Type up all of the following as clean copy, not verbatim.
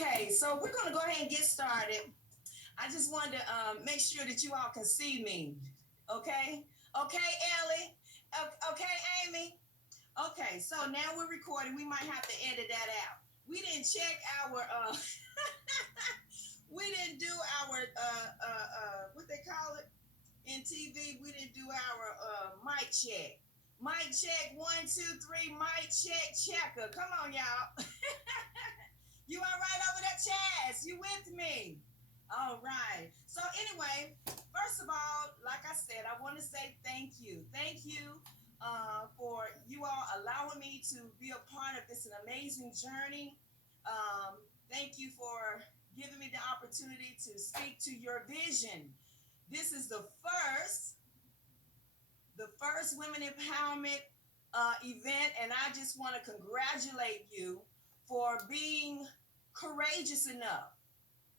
Okay, so we're going to go ahead and get started. I just wanted to make sure that you all can see me. Okay? Okay, Ellie? Okay, Amy? Okay, so now we're recording. We might have to edit that out. We didn't check our, we didn't do our, what they call it in TV. We didn't do our mic check. Mic check, 1, 2, 3, mic check, checker. Come on, y'all. You all right over there, Chaz? You with me? All right. So anyway, first of all, like I said, I want to say thank you. Thank you for you all allowing me to be a part of this amazing journey. Thank you for giving me the opportunity to speak to your vision. This is the first women empowerment event, and I just want to congratulate you for being courageous enough.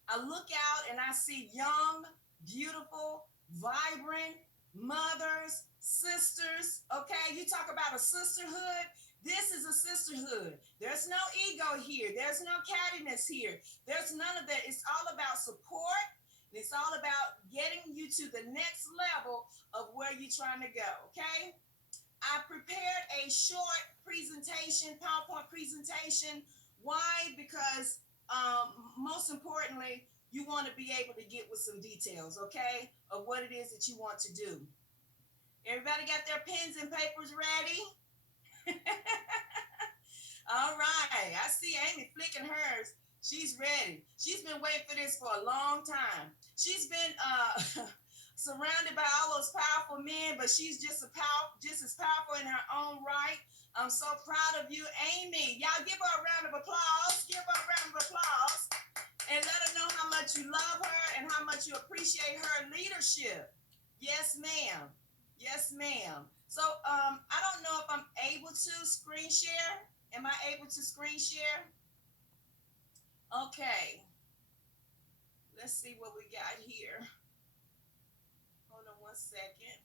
I look out and I see young, beautiful, vibrant mothers, sisters. Okay, you talk about a sisterhood. This is a sisterhood. There's no ego here. There's no cattiness here. There's none of that. It's all about support. It's all about getting you to the next level of where you're trying to go. Okay. I prepared a short presentation, PowerPoint presentation. Why? Because most importantly, you want to be able to get with some details, okay, of what it is that you want to do. Everybody got their pens and papers ready? All right. I see Amy flicking hers. She's ready. She's been waiting for this for a long time. She's been surrounded by all those powerful men, but she's just as powerful in her own right. I'm so proud of you, Amy. Y'all give her a round of applause. Give her a round of applause. And let her know how much you love her and how much you appreciate her leadership. Yes, ma'am. Yes, ma'am. So I don't know if I'm able to screen share. Am I able to screen share? Okay. Let's see what we got here. Hold on 1 second.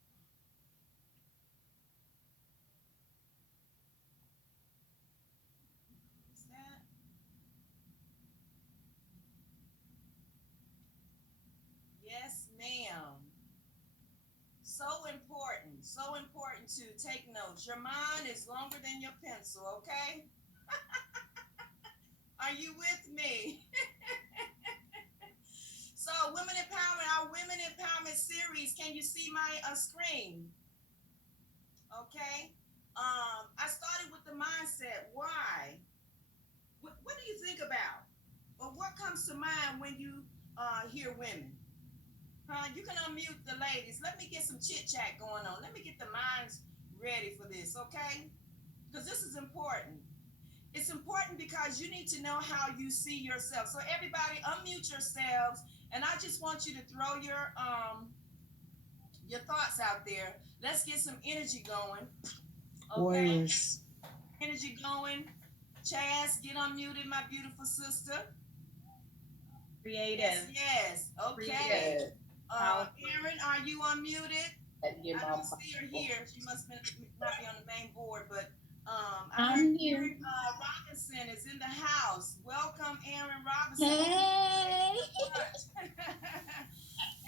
Is that? Yes, ma'am. So important to take notes. Your mind is longer than your pencil, okay? Are you with me? So, Women Empowerment, our Women Empowerment series. Can you see my screen? Okay. I started with the mindset. Why? What do you think about? Or what comes to mind when you hear women? You can unmute the ladies. Let me get some chit chat going on. Let me get the minds ready for this, okay? Because this is important. It's important because you need to know how you see yourself. So everybody, unmute yourselves, and I just want you to throw your thoughts out there. Let's get some energy going. Okay. Warriors. Energy going. Chaz, get unmuted, my beautiful sister. Creative. Yes. Okay. Erin, are you unmuted? I don't see her here. She must not be on the main board, but I'm here. Erin Robinson is in the house. Welcome, Erin Robinson. Hey.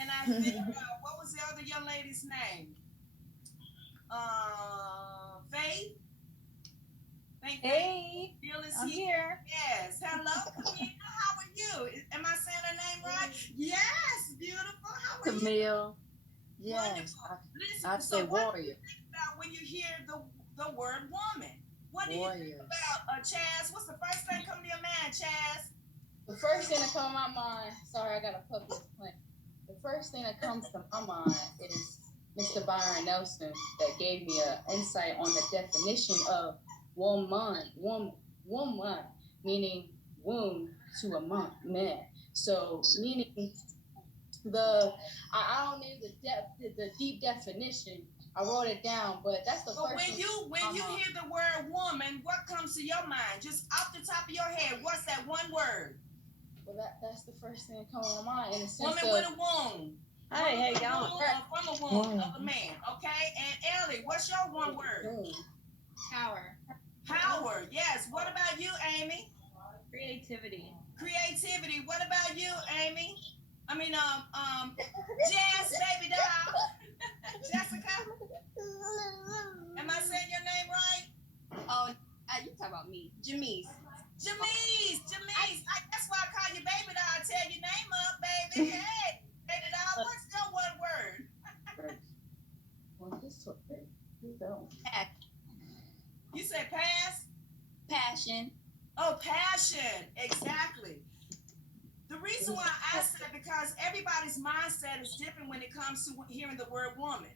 And I think, what was the other young lady's name? Faith? Hey, I'm here. Yes. Hello, Camille. How are you? Am I saying her name right? Yes, beautiful. How are you? Camille. Yes. Listen, I say what warrior. do you think about when you hear the word woman? What do you think about, Chaz? What's the first thing come to your mind, Chaz? The first thing that comes to my mind, sorry, I got a puppy that's playing. The first thing that comes to my mind is Mr. Byron Nelson that gave me an insight on the definition of woman, meaning womb to a man. So meaning I don't need the deep definition. I wrote it down, but that's the first. When you hear the word woman, what comes to your mind? Just off the top of your head, what's that one word? Well, that's the first thing that comes to my mind in a sense woman with a womb. Hey, how you going? From a womb of a man, okay? And Ellie, what's your one word? Power. Power, yes. What about you, Amy? Creativity. Creativity. agree. What about you, Amy? I mean, Jess, baby doll. Jessica, am I saying your name right? Oh, you talk about me, Jamise. Jamise. That's why I call you baby doll. I tell your name up, baby. Hey, baby doll. What's your one word? Well, this way. You don't. You said pass? Passion. Oh, passion. Exactly. The reason why I said because everybody's mindset is different when it comes to hearing the word woman.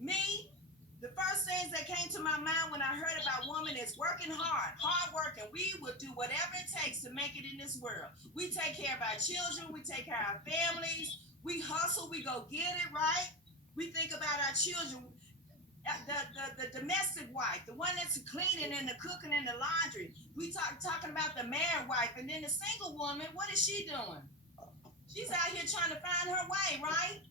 Me, the first things that came to my mind when I heard about woman is working hard working. We will do whatever it takes to make it in this world. We take care of our children. We take care of our families. We hustle. We go get it, right? We think about our children. The domestic wife, the one that's cleaning and the cooking and the laundry. We talking about the married wife, and then the single woman. What is she doing? She's out here trying to find her way, right?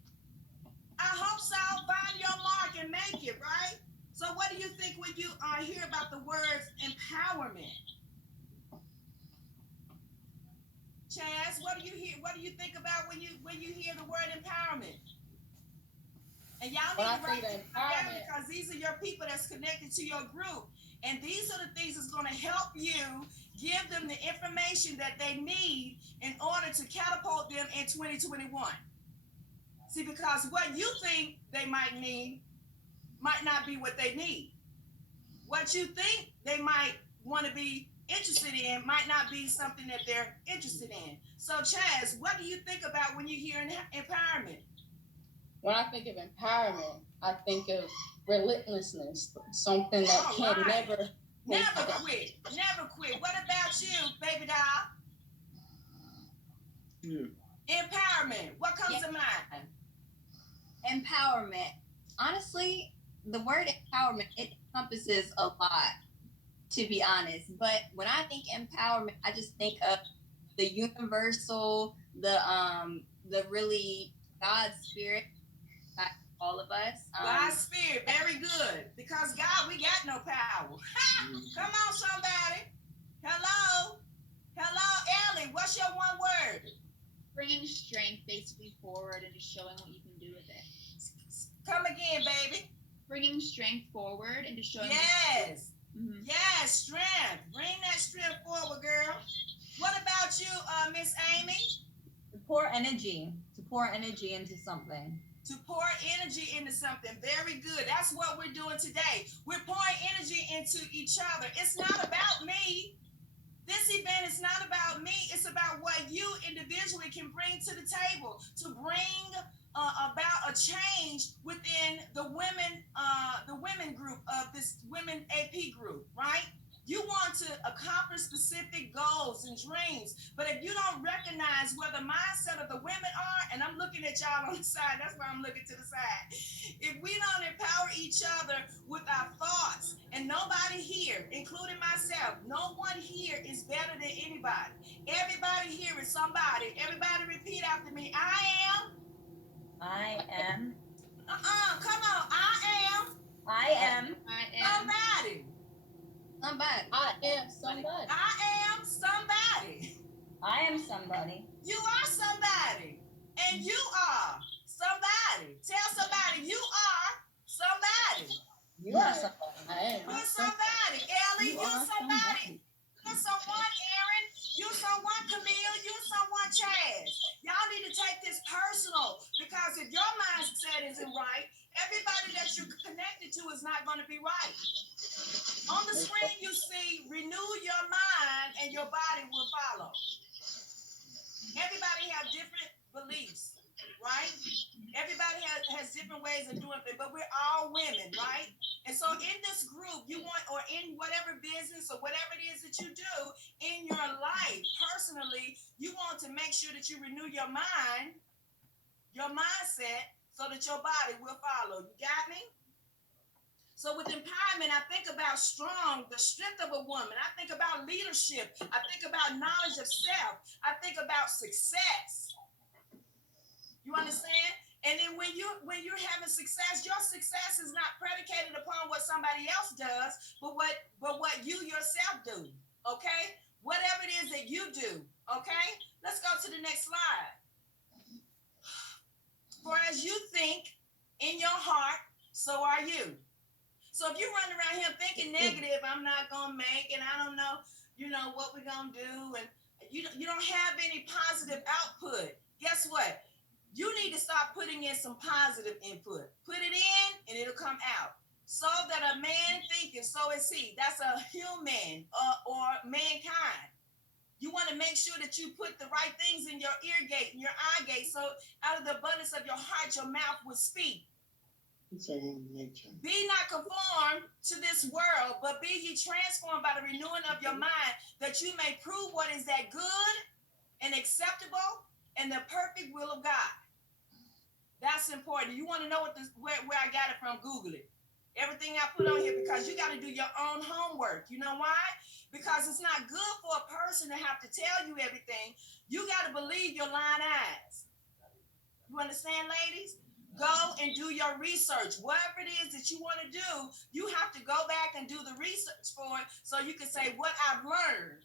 I hope so. Find your mark and make it, right? So, what do you think when you hear about the words empowerment? Chaz, what do you hear? What do you think about when you hear the word empowerment? And y'all need to write this down because these are your people that's connected to your group. And these are the things that's going to help you give them the information that they need in order to catapult them in 2021. See, because what you think they might need might not be what they need. What you think they might want to be interested in might not be something that they're interested in. So, Chaz, what do you think about when you hear empowerment? When I think of empowerment, I think of relentlessness, something that never quit. What about you, baby doll? Empowerment. What comes to mind? Empowerment. Honestly, the word empowerment, it encompasses a lot, to be honest. But when I think empowerment, I just think of the universal, the really God's spirit, all of us. God's spirit, very good. Because God, we got no power. Come on, somebody. Hello, Ellie. What's your one word? Bringing strength basically forward and just showing what you can do with it. Come again, baby. Bringing strength forward and just showing. Yes. Yes, strength. Bring that strength forward, girl. What about you, Miss Amy? To pour energy into something. To pour energy into something. Very good. That's what we're doing today. We're pouring energy into each other. It's not about me. This event is not about me. It's about what you individually can bring to the table to bring about a change within the women group of this women AP group, right? You want to accomplish specific goals and dreams, but if you don't recognize where the mindset of the women are, and I'm looking at y'all on the side, that's why I'm looking to the side. If we don't empower each other with our thoughts, and nobody here, including myself, no one here is better than anybody. Everybody here is somebody. Everybody repeat after me. I am. Come on. I am somebody. I am somebody. I am somebody. You are somebody. And you are somebody. Tell somebody you are somebody. You are somebody. I am. You're somebody. Ellie, you're somebody. You're someone, Aaron. You're someone, Camille. You're someone, Chaz. Y'all need to take this personal because if your mindset isn't right, everybody that you're connected to is not going to be right. On the screen, you see, renew your mind and your body will follow. Everybody have different beliefs, right? Everybody has different ways of doing things, but we're all women, right? And so in this group, you want, or in whatever business or whatever it is that you do in your life, personally, you want to make sure that you renew your mind, your mindset, so that your body will follow. You got me? So with empowerment, I think about the strength of a woman. I think about leadership. I think about knowledge of self. I think about success. You understand? And then when you're having success, your success is not predicated upon what somebody else does, but what you yourself do. Okay? Whatever it is that you do. Okay? Let's go think in your heart, so are you. So if you run around here thinking negative, I'm not gonna make it, I don't know, what we're gonna do, and you don't have any positive output. Guess what? You need to start putting in some positive input. Put it in, and it'll come out. So that a man thinketh, so is he. That's a human or mankind. You want to make sure that you put the right things in your ear gate and your eye gate, so out of the abundance of your heart, your mouth will speak. Be not conformed to this world, but be ye transformed by the renewing of your mind, that you may prove what is that good and acceptable and the perfect will of God. That's important. You want to know where I got it from? Google it. Everything I put on here, because you got to do your own homework. You know why? Because it's not good for a person to have to tell you everything. You got to believe your lying eyes. You understand, ladies? Go and do your research. Whatever it is that you want to do, you have to go back and do the research for it, so you can say what I've learned.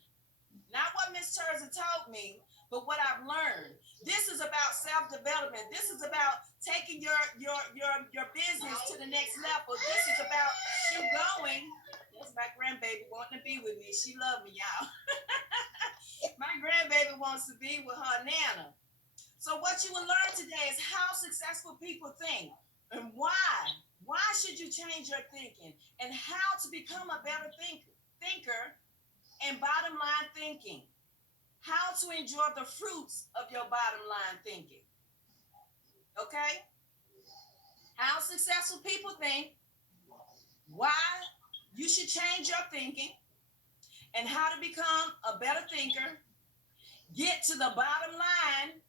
Not what Miss Terza told me, but what I've learned. This is about self-development. This is about taking your business to the next level. This is about you going. That's my grandbaby wanting to be with me. She loves me, y'all. My grandbaby wants to be with her nana. So what you will learn today is how successful people think and why. Why should you change your thinking, and how to become a better thinker and bottom line thinking. How to enjoy the fruits of your bottom line thinking. Okay? How successful people think, why you should change your thinking, and how to become a better thinker, get to the bottom line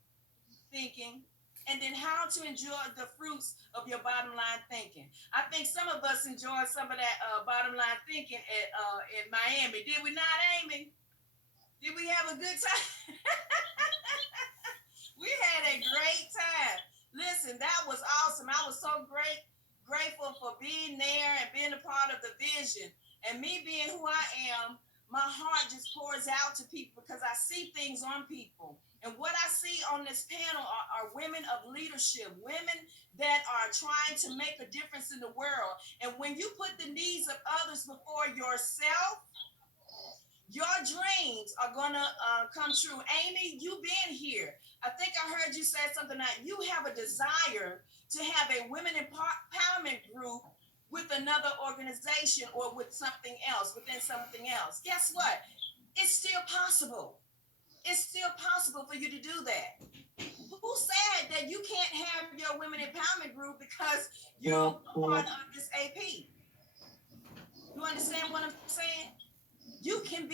thinking, and then how to enjoy the fruits of your bottom line thinking. I think some of us enjoyed some of that bottom line thinking in Miami. Did we not, Amy? Did we have a good time? We had a great time. Listen, that was awesome. I was so grateful for being there and being a part of the vision. And me being who I am, my heart just pours out to people because I see things on people. And what I see on this panel are women of leadership, women that are trying to make a difference in the world. And when you put the needs of others before yourself, your dreams are going to come true. Amy, you been here. I think I heard you say something that you have a desire to have a women empowerment group with another organization or with something else, within something else. Guess what? It's still possible. It's still possible for you to do that. Who said that you can't have your women empowerment group because you're part of this AP? You understand what I'm saying? You can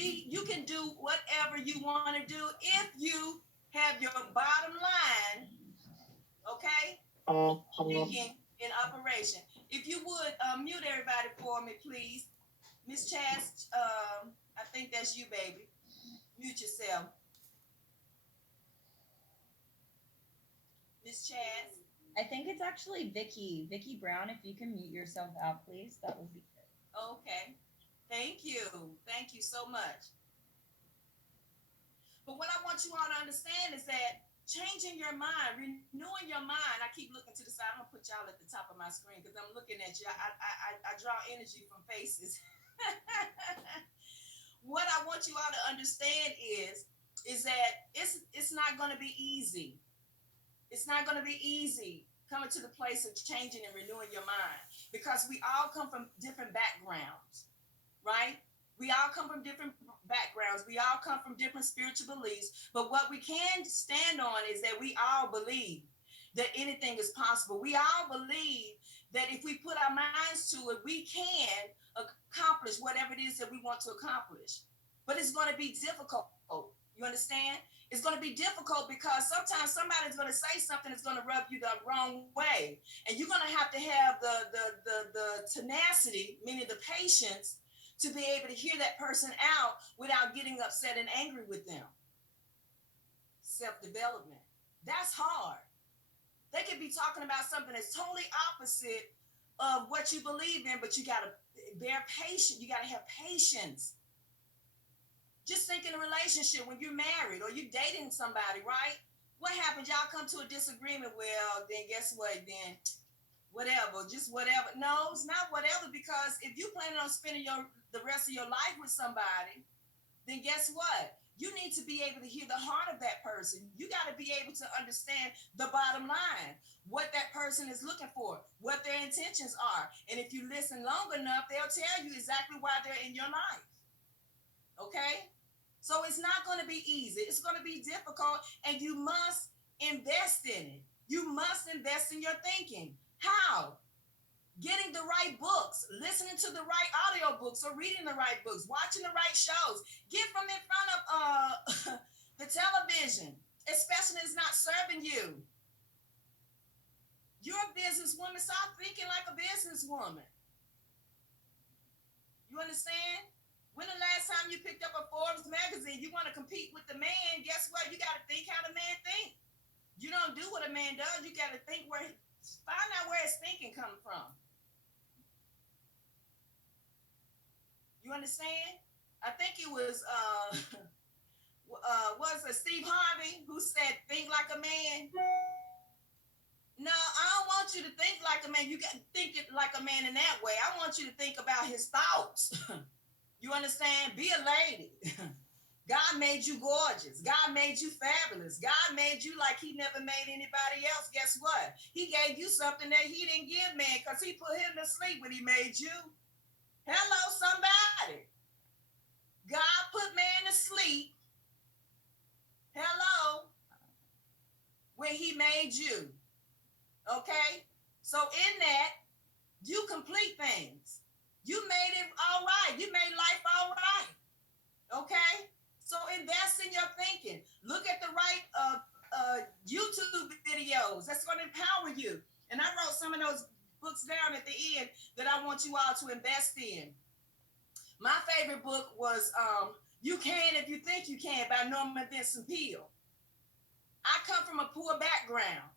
do whatever you want to do if you have your bottom line, okay, thinking in operation. If you would mute everybody for me, please. Miss Chaz, I think that's you, baby. Mute yourself. Miss Chaz. I think it's actually Vicky. Vicky Brown, if you can mute yourself out, please, that would be good. Okay. Thank you. Thank you so much. But what I want you all to understand is that changing your mind, renewing your mind. I keep looking to the side. I'm gonna put y'all at the top of my screen because I'm looking at you. I draw energy from faces. What I want you all to understand is that it's not going to be easy. It's not going to be easy coming to the place of changing and renewing your mind, because we all come from different backgrounds, right? We all come from different backgrounds. We all come from different spiritual beliefs. But what we can stand on is that we all believe that anything is possible. We all believe that if we put our minds to it, we can accomplish whatever it is that we want to accomplish. But it's going to be difficult. You understand? It's going to be difficult because sometimes somebody's going to say something that's going to rub you the wrong way. And you're going to have the tenacity, meaning the patience, to be able to hear that person out without getting upset and angry with them. Self-development. That's hard. They could be talking about something that's totally opposite of what you believe in, but you got to bear patience. You got to have patience. Just think in a relationship when you're married or you're dating somebody, right? What happens? Y'all come to a disagreement. Well, then guess what? Then whatever, just whatever. No, it's not whatever, because if you planning on spending the rest of your life with somebody, then guess what? You need to be able to hear the heart of that person. You got to be able to understand the bottom line, what that person is looking for, what their intentions are. And if you listen long enough, they'll tell you exactly why they're in your life. Okay? So it's not going to be easy. It's going to be difficult, and you must invest in it. You must invest in your thinking. How? Getting the right books, listening to the right audio books, or reading the right books, watching the right shows. Get from in front of the television, especially if it's not serving you. You're a businesswoman. Stop thinking like a businesswoman. You understand? When the last time you picked up a Forbes magazine, you want to compete with the man, guess what? You got to think how the man thinks. You don't do what a man does. You got to think find out where his thinking comes from. You understand? I think it was Steve Harvey who said, think like a man. No, I don't want you to think like a man. You got to think it like a man in that way. I want you to think about his thoughts. You understand? Be a lady. God made you gorgeous. God made you fabulous. God made you like he never made anybody else. Guess what? He gave you something that he didn't give man, because he put him to sleep when he made you. Hello, somebody. God put man to sleep. Hello. When he made you. Okay? So in that, you complete things. You made it all right. You made life all right. Okay? So invest in your thinking. Look at the right YouTube videos. That's going to empower you. And I wrote some of those books down at the end that I want you all to invest in. My favorite book was You Can If You Think You Can by Norman Vincent Peale. I come from a poor background.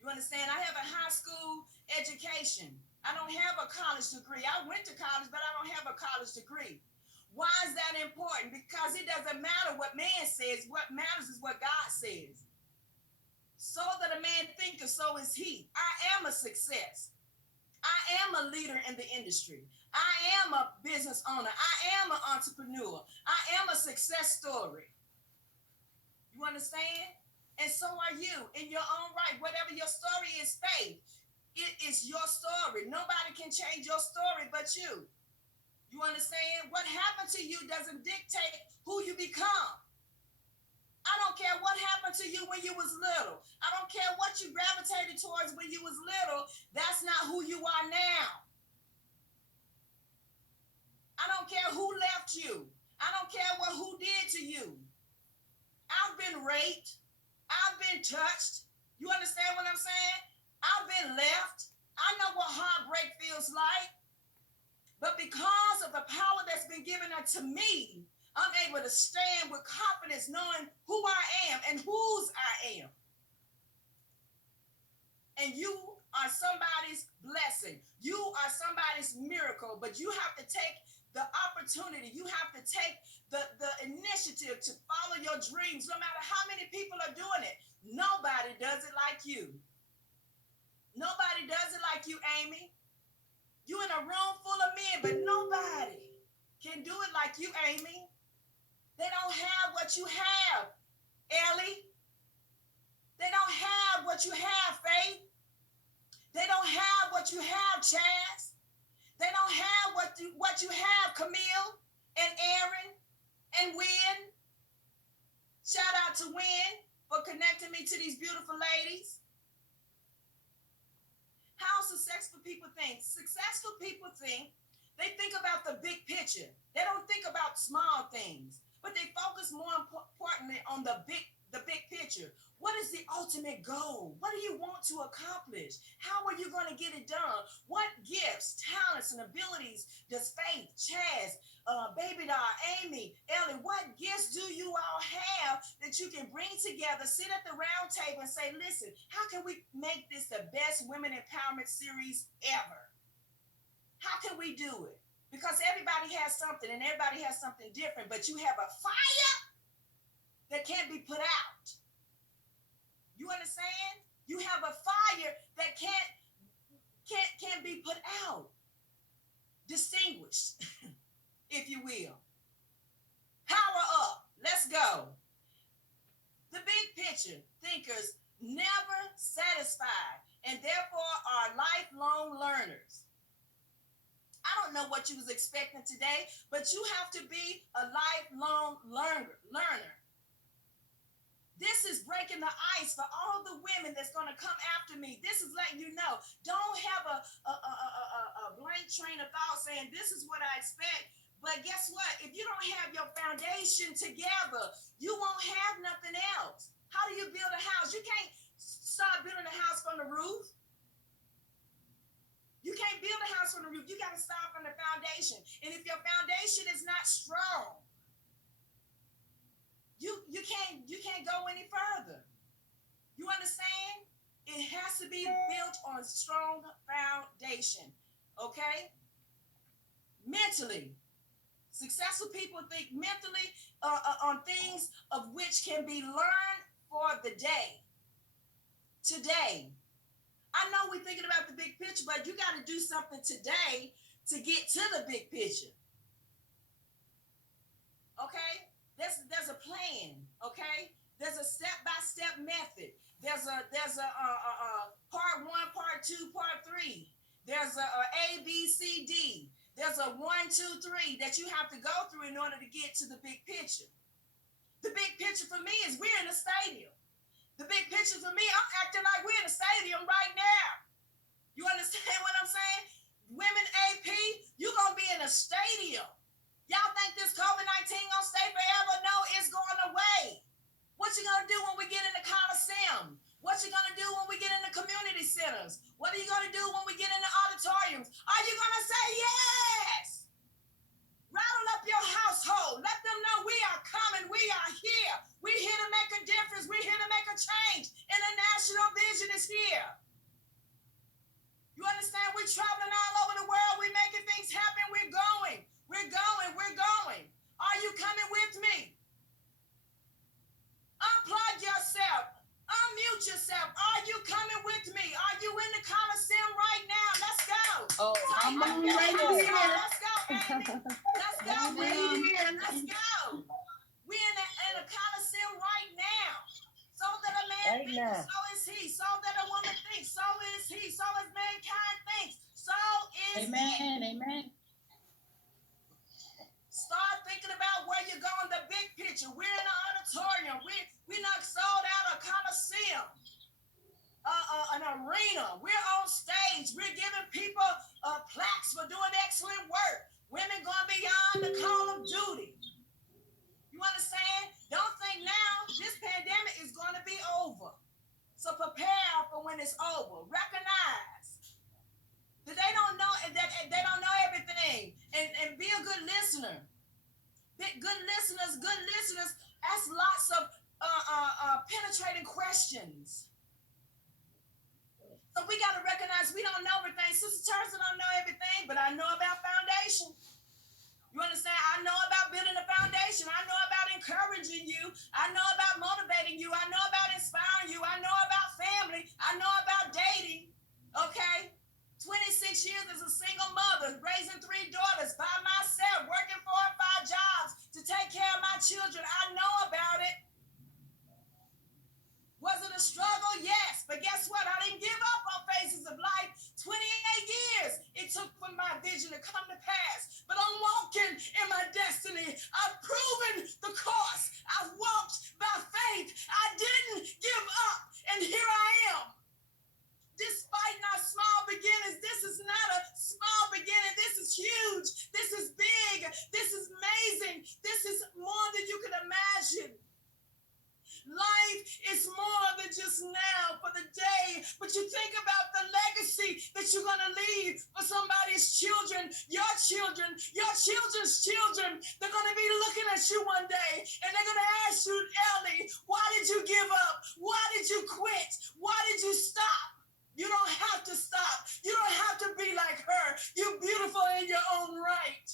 You understand? I have a high school education. I don't have a college degree. I went to college, but I don't have a college degree. Why is that important? Because it doesn't matter what man says. What matters is what God says. So that a man thinketh, so is he. I am a success. I am a leader in the industry. I am a business owner. I am an entrepreneur. I am a success story. You understand? And so are you in your own right. Whatever your story is, faith. It is your story. Nobody can change your story but you. You understand? What happened to you doesn't dictate who you become. I don't care what happened to you when you was little. I don't care what you gravitated towards when you was little. That's not who you are now. I don't care who left you. I don't care who did to you. I've been raped. I've been touched. You understand what I'm saying? I've been left. I know what heartbreak feels like. But because of the power that's been given unto me, I'm able to stand with confidence knowing who I am and whose I am. And you are somebody's blessing. You are somebody's miracle. But you have to take the opportunity. You have to take the initiative to follow your dreams, no matter how many people are doing it. Nobody does it like you. Nobody does it like you, Amy. You in a room full of men, but nobody can do it like you, Amy. They don't have what you have, Ellie. They don't have what you have, Faith. They don't have what you have, Chaz. They don't have what you have, Camille and Aaron and Wynn. Shout out to Wynn for connecting me to these beautiful ladies. How successful people think? Successful people think about the big picture. They don't think about small things, but they focus more importantly on the big picture. What is the ultimate goal? What do you want to accomplish? How are you going to get it done? What gifts, talents, and abilities does Faith, Chaz, Baby Doll, Amy, Ellie, what gifts do you all have that you can bring together, sit at the round table and say, listen, how can we make this the best women empowerment series ever? How can we do it? Because everybody has something and everybody has something different, but you have a fire that can't be put out. be put out, distinguished, if you will. Power up. Let's go. The big picture thinkers never satisfied and therefore are lifelong learners. I don't know what you was expecting today, but you have to be a lifelong learner. This is breaking the ice for all the women that's going to come after me. This is letting you know, don't have a blank train of thought saying this is what I expect. But guess what? If you don't have your foundation together, you won't have nothing else. How do you build a house? You can't start building a house from the roof. You can't build a house from the roof. You got to start from the foundation. And if your foundation is not strong, you can't go any further. You understand? It has to be built on a strong foundation. Okay? Mentally. Successful people think mentally on things of which can be learned for the day. Today. I know we're thinking about the big picture, but you got to do something today to get to the big picture. Okay? There's a plan. Okay? There's a step-by-step method. There's a part 1, part 2, part 3. There's a B, C, D. There's a 1, 2, 3 that you have to go through in order to get to the big picture. The big picture for me is we're in a stadium. The big picture for me, I'm acting like we're in a stadium right now. You understand what I'm saying? Women AP, you're going to be in a stadium. Y'all think this COVID-19 going to stay forever? No, it's going away. What you going to do when we get in the Coliseum? What you going to do when we get in the community centers? What are you going to do when we get in the auditoriums? Are you going to say yes? Rattle up your household. Let them know we are coming. We are here. We're here to make a difference. We're here to make a change. International vision is here. You understand? We're traveling all over the world. We're making things happen. We're going. We're going. We're going. Are you coming with me? Unplug yourself. Unmute yourself. Are you coming with me? Are you in the Coliseum right now? Let's go. Oh, I'm on right Let's here. go. Let's go, Amy. Let's go, baby. Let's go. We're in a Coliseum right now. So that a man Right thinks, now. so is he. So that a woman thinks, so is he. So as mankind thinks, so is Amen. it. Amen. Start thinking about where you're going, the big picture. We're in an auditorium. We not sold out a Coliseum, an arena. We're on stage. We're giving people plaques for doing excellent work. Women going beyond the call of duty. You understand? Don't think now this pandemic is going to be over. So prepare for when it's over. Recognize that they don't know everything, and be a good listener. Good listeners ask lots of penetrating questions. So we got to recognize we don't know everything. Sister Teresa don't know everything, but I know about foundation. You understand? I know about building a foundation. I know about encouraging you. I know about motivating you. I know about inspiring you. I know about family. I know about dating. Okay? 26 years as a single mother, raising 3 daughters by myself, working 4 or 5 jobs to take care of my children. I know about it. Was it a struggle? Yes. But guess what? I didn't give up on Phaziz of life. 28 years it took for my vision to come to pass. But I'm walking in my destiny. I've proven the course. I've walked by faith. I didn't give up. And here I am. Despite my small beginnings, this is not a small beginning. This is huge. This is big. This is amazing. This is more than you can imagine. Life is more than just now for the day, but you think about the legacy that you're going to leave for somebody's children, your children's children. They're going to be looking at you one day, and they're going to ask you, Ellie, why did you give up? Why did you quit? Why did you stop? You don't have to stop. You don't have to be like her. You're beautiful in your own right.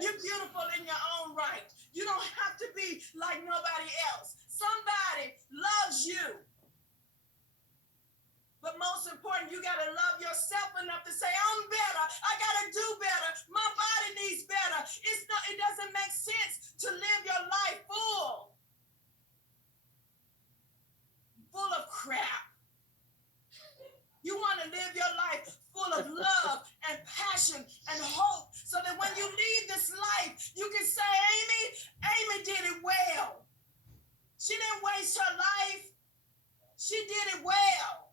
You're beautiful in your own right. You don't have to be like nobody else. Somebody loves you. But most important, you got to love yourself enough to say, I'm better. I got to do better. My body needs better. It doesn't make sense to live your life full of crap. You want to live your life full of love and passion and hope so that when you leave this life, you can say, Amy did it well. She didn't waste her life. She did it well.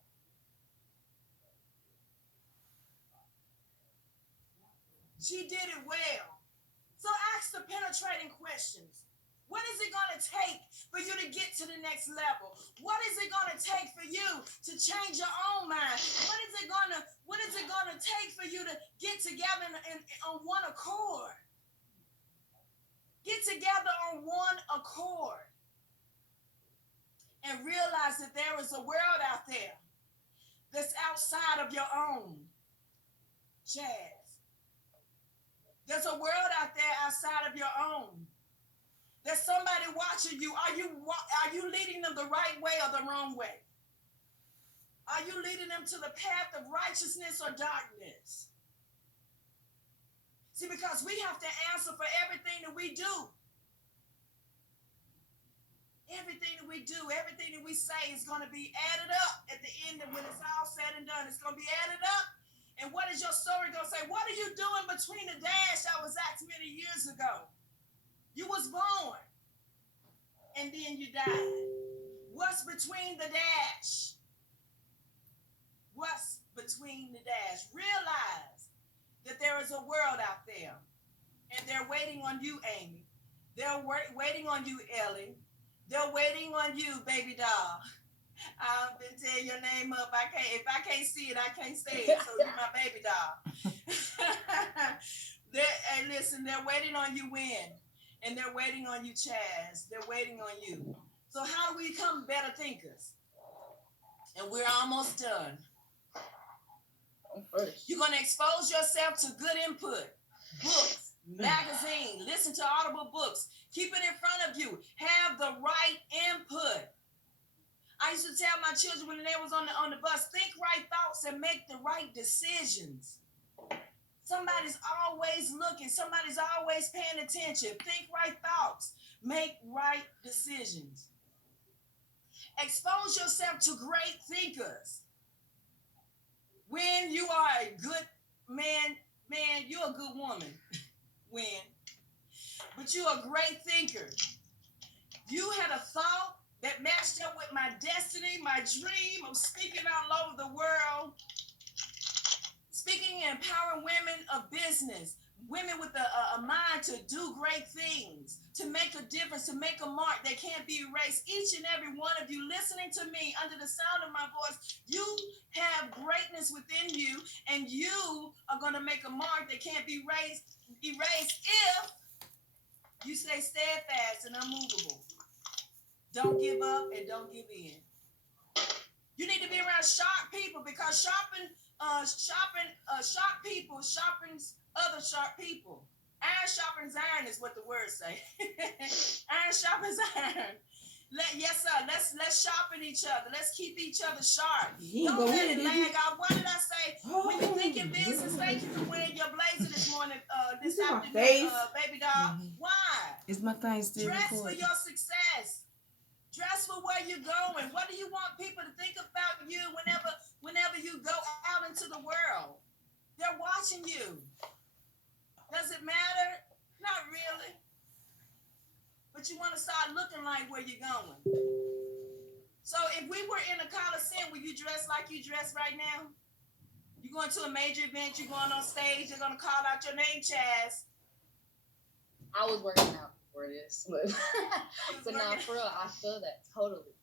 She did it well. So ask the penetrating questions. What is it going to take for you to get to the next level? What is it going to take for you to change your own mind? What is it going to take for you to get together on one accord? Get together on one accord and realize that there is a world out there that's outside of your own. Chaz. There's a world out there outside of your own. There's somebody watching you. Are you leading them the right way or the wrong way? Are you leading them to the path of righteousness or darkness? See, because we have to answer for everything that we do. Everything that we do, everything that we say is going to be added up at the end, and when it's all said and done, it's going to be added up. And what is your story going to say? What are you doing between the dash I was asked many years ago? You was born, and then you died. What's between the dash? What's between the dash? Realize that there is a world out there, and they're waiting on you, Amy. They're waiting on you, Ellie. They're waiting on you, baby doll. I've been telling your name up. If I can't see it, I can't say it. So you're my baby doll. Hey, listen, they're waiting on you, Win. And they're waiting on you, Chaz. They're waiting on you. So how do we become better thinkers? And we're almost done. You're going to expose yourself to good input. Books, magazine, listen to audible books. Keep it in front of you. Have the right input. I used to tell my children when they was on the bus, think right thoughts and make the right decisions. Somebody's always looking. Somebody's always paying attention. Think right thoughts. Make right decisions. Expose yourself to great thinkers. When you are a good man, you're a good woman. When. But you're a great thinker. You had a thought that matched up with my destiny, my dream of speaking all over the world, speaking and empowering women of business, women with a mind to do great things, to make a difference, to make a mark that can't be erased. Each and every one of you listening to me under the sound of my voice, you have greatness within you, and you are going to make a mark that can't be erased if you stay steadfast and unmovable. Don't give up and don't give in. You need to be around sharp people, because sharp people sharpens other sharp people. Iron sharpens iron is what the words say. Iron sharpens iron. Yes, sir. Let's sharpen each other. Let's keep each other sharp. Don't let it lag out. What did I say? When you think in business, thank you for wearing your blazer this morning, this afternoon, baby doll. Why? Is my thing still Dress recording? for your success. Dress for where you're going. What do you want people to think about you whenever you go out into the world? They're watching you. Does it matter? Not really. But you want to start looking like where you're going. So if we were in a Coliseum, would you dress like you dress right now? You're going to a major event, you're going on stage, they're going to call out your name, Chaz. I was working out for this, but no, for real, I feel that totally.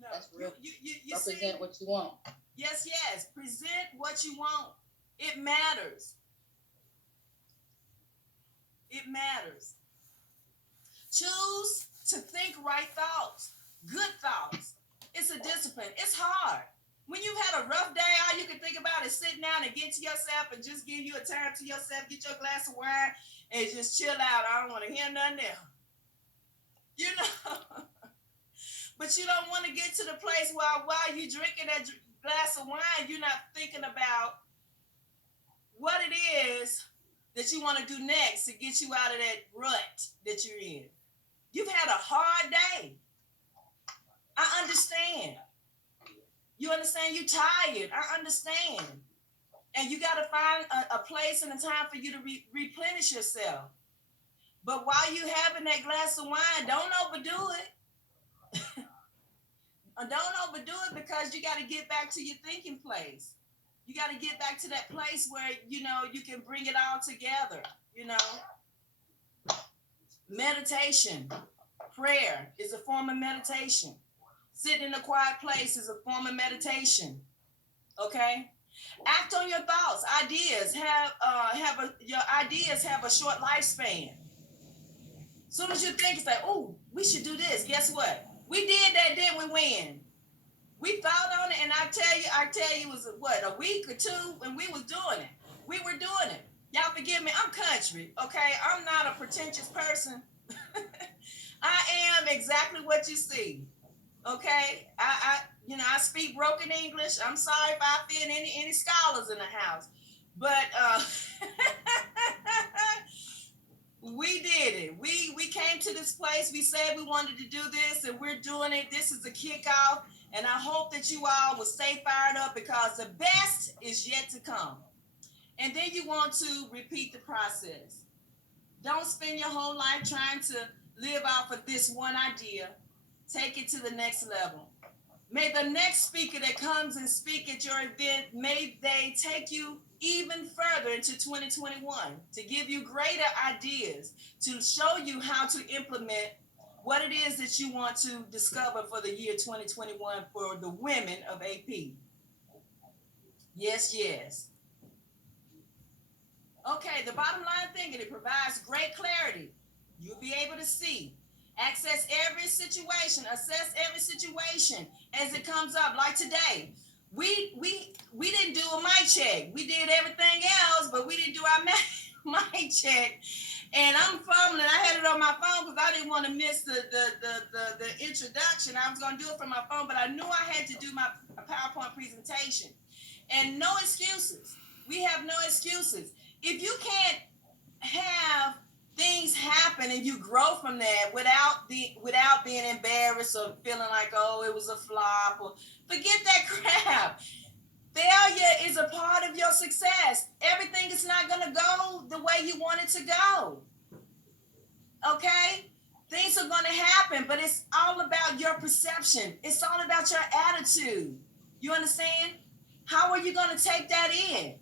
No, that's real. You represent see, what you want. Yes. Present what you want. It matters. It matters. Choose to think right thoughts, good thoughts. It's a discipline. It's hard. When you've had a rough day, all you can think about is sitting down and get to yourself and just give you a time to yourself, get your glass of wine, and just chill out. I don't want to hear nothing else. But you don't want to get to the place while you drinking glass of wine, you're not thinking about what it is that you want to do next to get you out of that rut that you're in. You've had a hard day. I understand. You understand? You're tired. I understand. And you got to find a place and a time for you to replenish yourself. But while you having that glass of wine, don't overdo it. Don't overdo it, because you got to get back to your thinking place. You got to get back to that place where, you know, you can bring it all together, you know. Meditation, prayer is a form of meditation. Sitting in a quiet place is a form of meditation. Okay? Act on your thoughts. Your ideas have a short lifespan. As soon as you think, it's like, oh, we should do this. Guess what? We did that, didn't we? When we thought on it, and I tell you, it was a week or two when we was doing it. We were doing it. Y'all forgive me. I'm country, okay? I'm not a pretentious person. I am exactly what you see. Okay, I speak broken English. I'm sorry if I offend any scholars in the house, but we did it. We came to this place. We said we wanted to do this, and we're doing it. This is a kickoff, and I hope that you all will stay fired up, because the best is yet to come. And then you want to repeat the process. Don't spend your whole life trying to live off of this one idea. Take it to the next level. May the next speaker that comes and speak at your event, may they take you even further into 2021 to give you greater ideas, to show you how to implement what it is that you want to discover for the year 2021 for the women of AP. Yes, yes. Okay, the bottom line thing, and it provides great clarity. You'll be able to see. Access every situation, assess every situation as it comes up. Like today, we didn't do a mic check. We did everything else, but we didn't do our mic check. And I'm fumbling. I had it on my phone because I didn't want to miss the introduction. I was going to do it from my phone, but I knew I had to do my PowerPoint presentation. And no excuses. We have no excuses. If you can't have things happen and you grow from that without being embarrassed or feeling like, oh, it was a flop, or forget that crap. Failure is a part of your success. Everything is not going to go the way you want it to go. Okay? Things are going to happen, but it's all about your perception. It's all about your attitude. You understand? How are you going to take that in?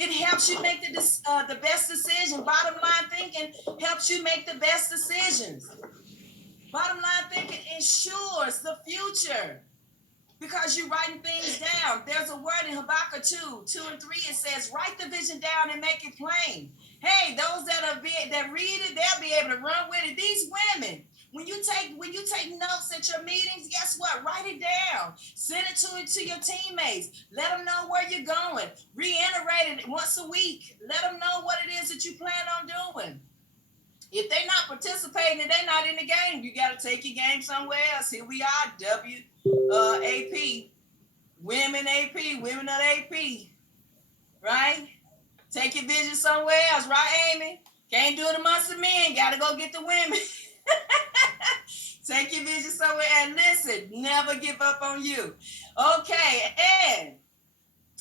It helps you make the best decision. Bottom line thinking helps you make the best decisions. Bottom line thinking ensures the future, because you're writing things down. There's a word in Habakkuk 2 and 3. It says, write the vision down and make it plain. Hey, those that read it, they'll be able to run with it. These women, when you take notes at your meetings, guess what? Write it down. Send it to your teammates. Let them know where you're going. Reiterate it once a week. Let them know what it is that you plan on doing. If they're not participating and they're not in the game, you got to take your game somewhere else. Here we are, AP, women of AP, right? Take your vision somewhere else, right, Amy? Can't do it amongst the men. Got to go get the women. Take your vision somewhere, and listen, never give up on you. Okay, and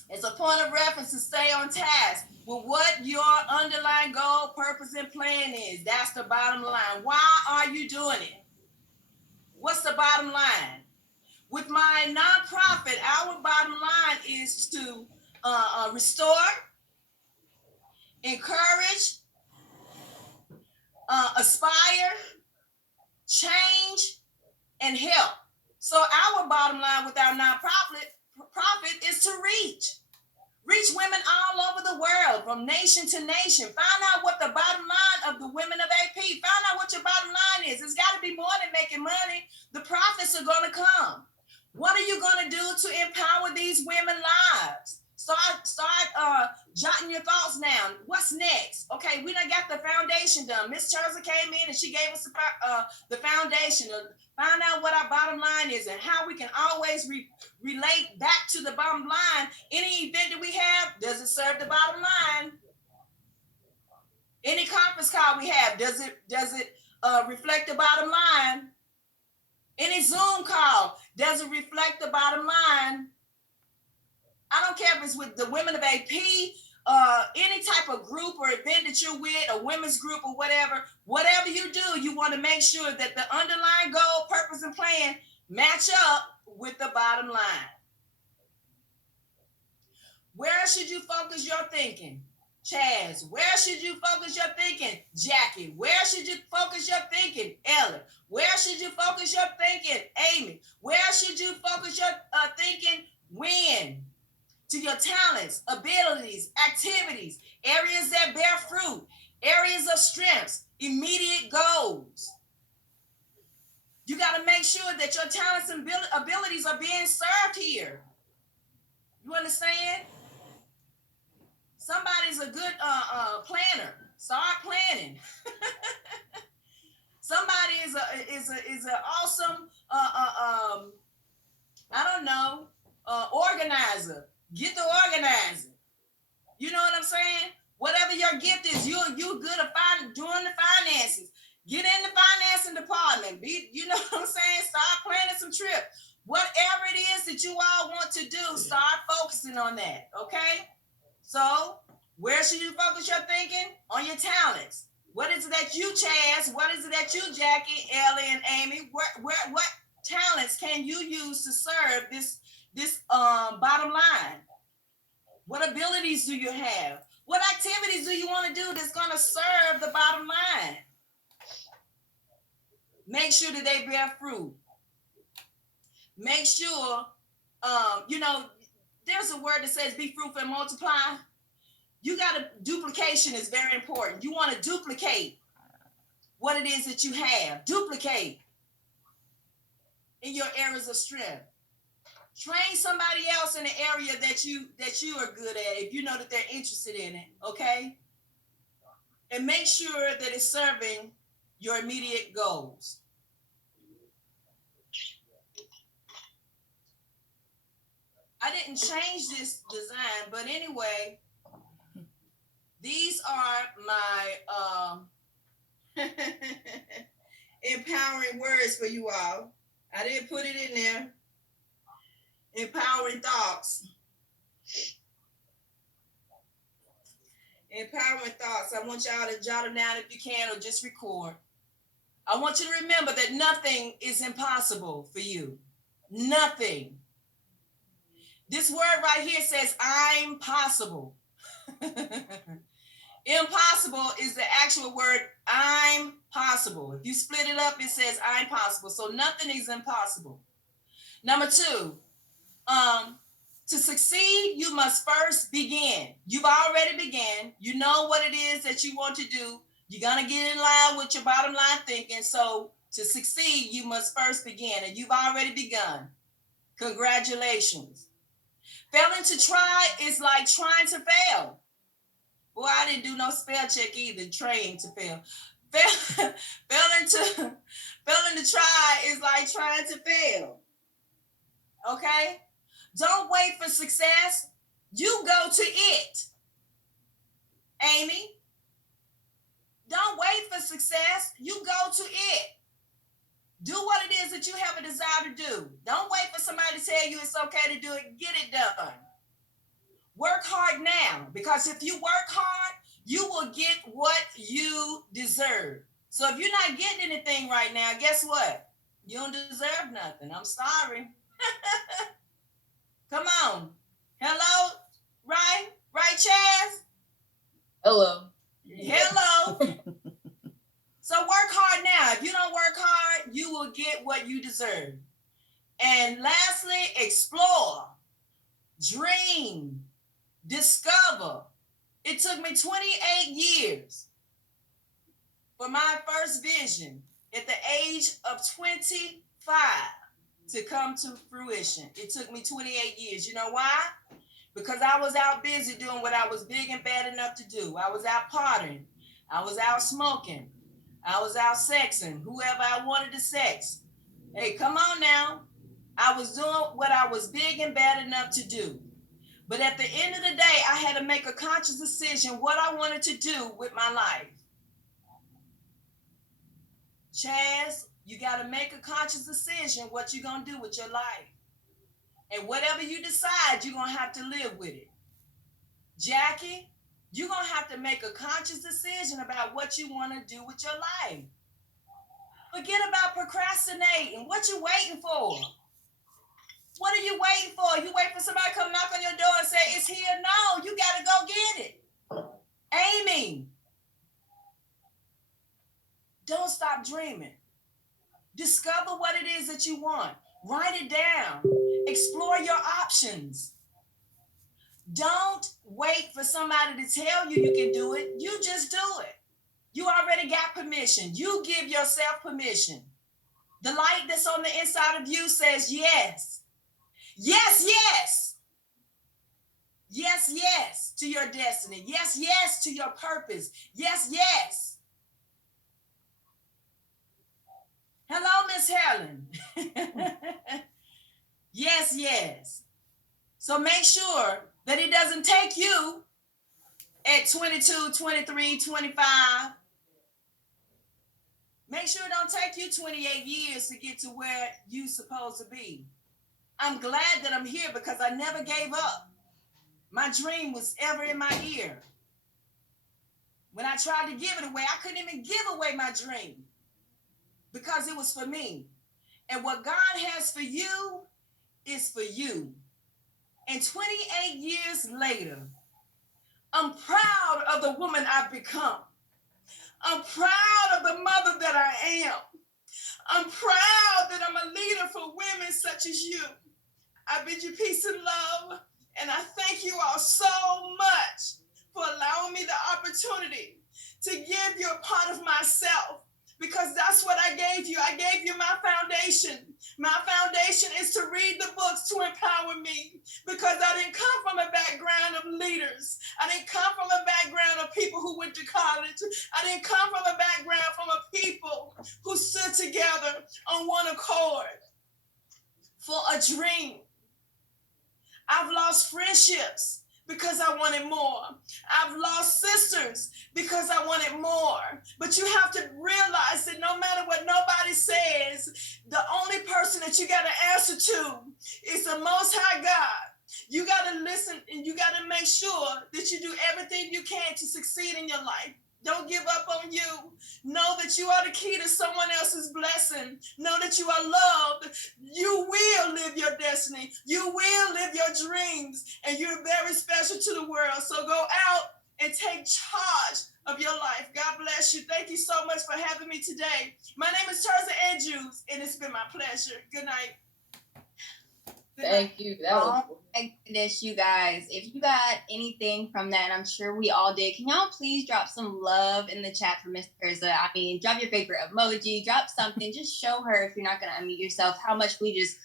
it's a point of reference to stay on task with what your underlying goal, purpose, and plan is. That's the bottom line. Why are you doing it? What's the bottom line? With my nonprofit, our bottom line is to restore, encourage, aspire, change, and help. So our bottom line with our nonprofit is to reach women all over the world, from nation to nation. Find out what the bottom line of the women of AP. Find out what your bottom line is. It's got to be more than making money. The profits are going to come. What are you going to do to empower these women's lives? Start jotting your thoughts down. What's next? Okay, we done got the foundation done. Miss Churza came in and she gave us the foundation to find out what our bottom line is and how we can always relate back to the bottom line. Any event that we have, does it serve the bottom line? Any conference call we have, does it reflect the bottom line? Any Zoom call, does it reflect the bottom line? I don't care if it's with the Women of AP, any type of group or event that you're with, a women's group or whatever you do, you want to make sure that the underlying goal, purpose, and plan match up with the bottom line. Where should you focus your thinking? Chaz, where should you focus your thinking? Jackie, where should you focus your thinking? Ellen, where should you focus your thinking? Amy, where should you focus your thinking? When? To your talents, abilities, activities, areas that bear fruit, areas of strengths, immediate goals. You got to make sure that your talents and abilities are being served here. You understand? Somebody's a good planner. Start planning. Somebody is an awesome I don't know, organizer. Get the organizing. You know what I'm saying? Whatever your gift is, you're good at doing the finances. Get in the financing department. You know what I'm saying? Start planning some trips. Whatever it is that you all want to do, start focusing on that. Okay? So, where should you focus your thinking? On your talents. What is it that you, Chaz? What is it that you, Jackie, Ellie, and Amy? What talents can you use to serve this bottom line? What abilities do you have? What activities do you want to do that's going to serve the bottom line? Make sure that they bear fruit. Make sure, there's a word that says be fruitful and multiply. Duplication is very important. You want to duplicate what it is that you have. Duplicate in your areas of strength. Train somebody else in the area that you are good at if you know that they're interested in it, okay? And make sure that it's serving your immediate goals. I didn't change this design, but anyway, these are my empowering words for you all. I didn't put it in there. Empowering thoughts. Empowering thoughts. I want y'all to jot them down if you can or just record. I want you to remember that nothing is impossible for you. Nothing. This word right here says, I'm possible. Impossible is the actual word, I'm possible. If you split it up, it says, I'm possible. So nothing is impossible. Number 2, to succeed, you must first begin. You've already began. You know what it is that you want to do. You're going to get in line with your bottom line thinking. So to succeed, you must first begin. And you've already begun. Congratulations. Failing to try is like trying to fail. Boy, I didn't do no spell check either, trained to fail. Failing to try is like trying to fail. Okay? Don't wait for success. You go to it. Amy, don't wait for success. You go to it. Do what it is that you have a desire to do. Don't wait for somebody to tell you it's okay to do it. Get it done. Work hard now, because if you work hard, you will get what you deserve. So if you're not getting anything right now, guess what? You don't deserve nothing. I'm sorry. Come on. Hello? Right? Right, Chaz? Hello. Hello. So work hard now. If you don't work hard, you will get what you deserve. And lastly, explore, dream, discover. It took me 28 years for my first vision at the age of 25 to come to fruition. It took me 28 years. You know why? because I was out busy doing what I was big and bad enough to do. I was out partying. I was out smoking. I was out sexing whoever I wanted to sex. Hey, come on now. I was doing what I was big and bad enough to do. But at the end of the day, I had to make a conscious decision what I wanted to do with my life. Chaz, you got to make a conscious decision what you're going to do with your life. And whatever you decide, you're going to have to live with it. Jackie, you're going to have to make a conscious decision about what you want to do with your life. Forget about procrastinating. What you waiting for? What are you waiting for? You wait for somebody to come knock on your door and say, it's here? No, you got to go get it. Aiming. Don't stop dreaming. Discover what it is that you want. Write it down. Explore your options. Don't wait for somebody to tell you you can do it. You just do it. You already got permission. You give yourself permission. The light that's on the inside of you says yes. Yes, yes. Yes, yes to your destiny. Yes, yes to your purpose. Yes, yes. Hello, Miss Helen. Yes, yes. So make sure that it doesn't take you at 22, 23, 25. Make sure it don't take you 28 years to get to where you're supposed to be. I'm glad that I'm here because I never gave up. My dream was ever in my ear. When I tried to give it away, I couldn't even give away my dream because it was for me. And what God has for you is for you. And 28 years later, I'm proud of the woman I've become. I'm proud of the mother that I am. I'm proud that I'm a leader for women such as you. I bid you peace and love, and I thank you all so much for allowing me the opportunity to give you a part of myself, because that's what I gave you. I gave you my foundation. My foundation is to read the books to empower me, because I didn't come from a background of leaders. I didn't come from a background of people who went to college. I didn't come from a background from a people who stood together on one accord for a dream. I've lost friendships because I wanted more. I've lost sisters because I wanted more. But you have to realize that no matter what nobody says, the only person that you got to answer to is the Most High God. You got to listen, and you got to make sure that you do everything you can to succeed in your life. Don't give up on you. Know that you are the key to someone else's blessing. Know that you are loved. You will live your destiny. You will live your dreams. And you're very special to the world. So go out and take charge of your life. God bless you. Thank you so much for having me today. My name is Terza Andrews, and it's been my pleasure. Good night. Thank you. That was My goodness, you guys. If you got anything from that, and I'm sure we all did, can y'all please drop some love in the chat for Miss Terza? I mean, drop your favorite emoji, drop something. Just show her, if you're not going to unmute yourself, how much we just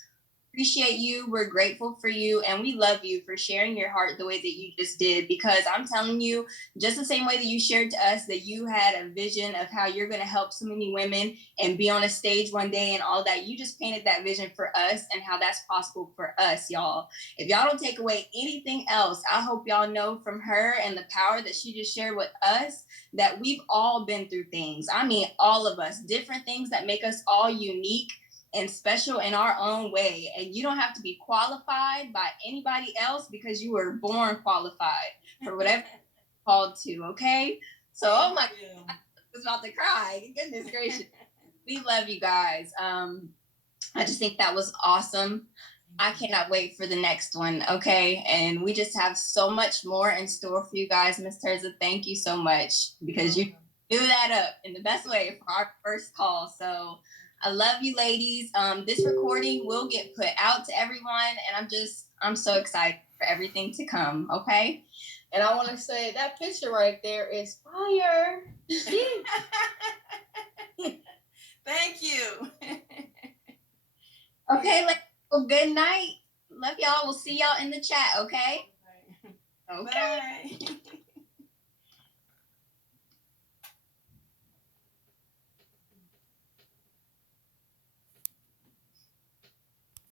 appreciate you. We're grateful for you, and we love you for sharing your heart the way that you just did, because I'm telling you, just the same way that you shared to us that you had a vision of how you're going to help so many women and be on a stage one day and all that, you just painted that vision for us and how that's possible for us, y'all. If y'all don't take away anything else, I hope y'all know from her and the power that she just shared with us that we've all been through things. I mean, all of us, different things that make us all unique and special in our own way. And you don't have to be qualified by anybody else, because you were born qualified for whatever you're called to, okay? So, oh my God, I was about to cry. Goodness gracious. We love you guys. I just think that was awesome. I cannot wait for the next one, okay? And we just have so much more in store for you guys. Miss Terza, thank you so much, because you blew that up in the best way for our first call. So I love you, ladies. This recording will get put out to everyone, and I'm so excited for everything to come, okay? And I want to say that picture right there is fire. Thank you. Okay, well, good night. Love y'all. We'll see y'all in the chat, okay? Okay. Bye.